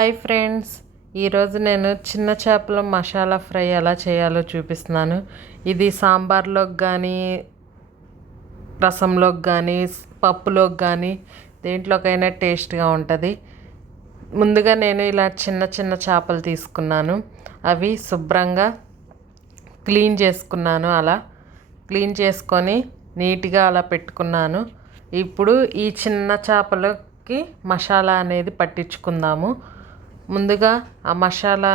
Hi friends, ఈరోజు నేను చిన్న చేపల మసాలా ఫ్రై ఎలా చేయాలో చూపిస్తున్నాను. ఇది సాంబార్లోకి కానీ, రసంలోకి కానీ, పప్పులోకి కానీ దేంట్లోకైనా టేస్ట్గా ఉంటుంది. ముందుగా నేను ఇలా చిన్న చిన్న చేపలు తీసుకున్నాను. అవి శుభ్రంగా క్లీన్ చేసుకున్నాను. అలా క్లీన్ చేసుకొని నీట్గా అలా పెట్టుకున్నాను. ఇప్పుడు ఈ చిన్న చేపలకి మసాలా అనేది పట్టించుకుందాము. ముందుగా ఆ మసాలా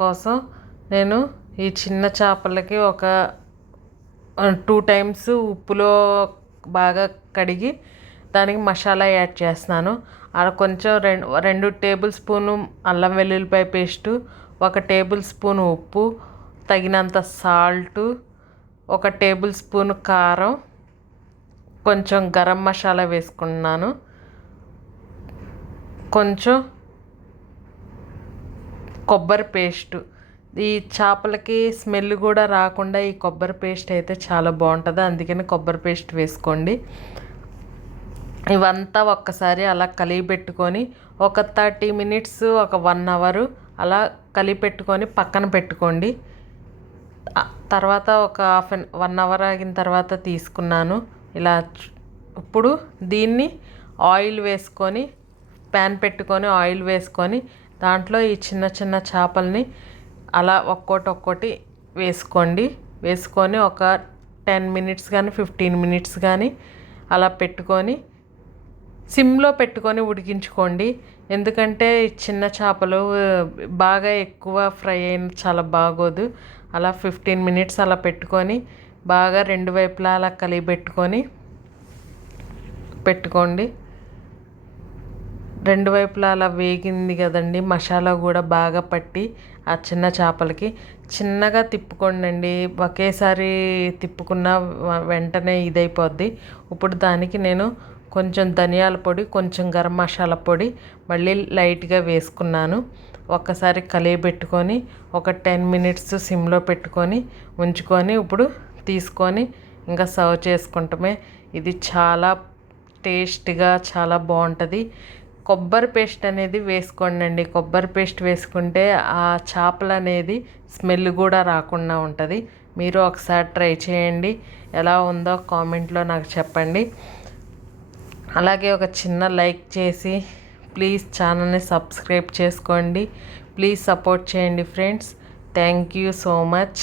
కోసం నేను ఈ చిన్న చేపలకి ఒక 2 టైమ్స్ ఉప్పులో బాగా కడిగి దానికి మసాలా యాడ్ చేస్తున్నాను. అలా కొంచెం 2 టేబుల్ స్పూను అల్లం వెల్లుల్లిపాయ పేస్టు, 1 టేబుల్ స్పూన్ ఉప్పు, తగినంత సాల్టు, 1 టేబుల్ స్పూన్ కారం, కొంచెం గరం మసాలా వేసుకున్నాను, కొంచెం కొబ్బరి పేస్టు. ఈ చేపలకి స్మెల్ కూడా రాకుండా ఈ కొబ్బరి పేస్ట్ అయితే చాలా బాగుంటుంది, అందుకని కొబ్బరి పేస్ట్ వేసుకోండి. ఇవంతా ఒక్కసారి అలా కలిపెట్టుకొని ఒక 30 మినిట్స్, ఒక 1 అవర్ అలా కలిపెట్టుకొని పక్కన పెట్టుకోండి. తర్వాత ఒక 1 అవర్ ఆగిన తర్వాత తీసుకున్నాను ఇలా. ఇప్పుడు దీన్ని ఆయిల్ వేసుకొని, ప్యాన్ పెట్టుకొని ఆయిల్ వేసుకొని దాంట్లో ఈ చిన్న చిన్న చేపల్ని అలా ఒక్కోటి వేసుకోండి. వేసుకొని ఒక 10 మినిట్స్ కానీ 15 మినిట్స్ కానీ అలా పెట్టుకొని సిమ్లో పెట్టుకొని ఉడికించుకోండి. ఎందుకంటే చిన్న చేపలు బాగా ఎక్కువ ఫ్రై అయిన చాలా బాగోదు. అలా 15 మినిట్స్ అలా పెట్టుకొని బాగా 2 వైపులా అలా కలిపెట్టుకొని పెట్టుకోండి. 2 వైపులా అలా వేగింది కదండి, మసాలా కూడా బాగా పట్టి ఆ చిన్న చేపలకి చిన్నగా తిప్పుకోండి. ఒకేసారి తిప్పుకున్న వెంటనే ఇదైపోద్ది. ఇప్పుడు దానికి నేను కొంచెం ధనియాల పొడి, కొంచెం గరం మసాలా పొడి మళ్ళీ లైట్గా వేసుకున్నాను. ఒక్కసారి కలిపెట్టుకొని ఒక 10 మినిట్స్ సిమ్లో పెట్టుకొని ఉంచుకొని ఇప్పుడు తీసుకొని ఇంకా సర్వ్ చేసుకుంటామే. ఇది చాలా టేస్ట్గా చాలా బాగుంటుంది. కొబ్బరి పేస్ట్ అనేది వేసుకోండి. కొబ్బరి పేస్ట్ వేసుకుంటే ఆ చేపలు అనేది స్మెల్ కూడా రాకుండా ఉంటుంది. మీరు ఒకసారి ట్రై చేయండి, ఎలా ఉందో కామెంట్లో నాకు చెప్పండి. అలాగే ఒక చిన్న లైక్ చేసి ప్లీజ్ ఛానల్ని సబ్స్క్రైబ్ చేసుకోండి. ప్లీజ్ సపోర్ట్ చేయండి friends. Thank you so much.